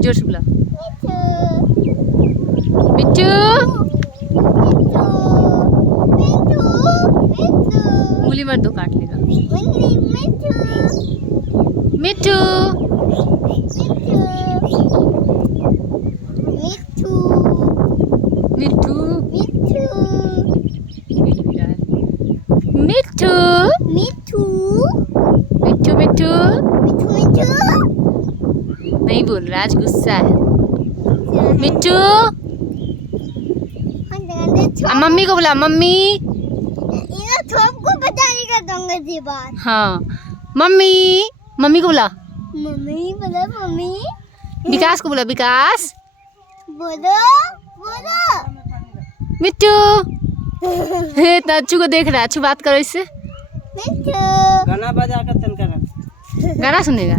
जोर से बुला। मिट्टू उंगली मत दो, काट लेगा। मिट्टू मिट्टू मिट्टू मिट्टू मिट्टू नहीं बोल रहा, आज गुस्सा है। मिट्टू मम्मी को बुला, मम्मी। सबको बताने का दूंगा ये बात। हाँ मम्मी, मम्मी को बुला। मम्मी बोलो, मम्मी। विकास को बुला, विकास। बोलो बोलो। मिट्टू हे तो अच्छू को देख रहा है, अच्छू बात करो इससे। मिट्टू गाना बजा कर तन कर गाना सुनेगा।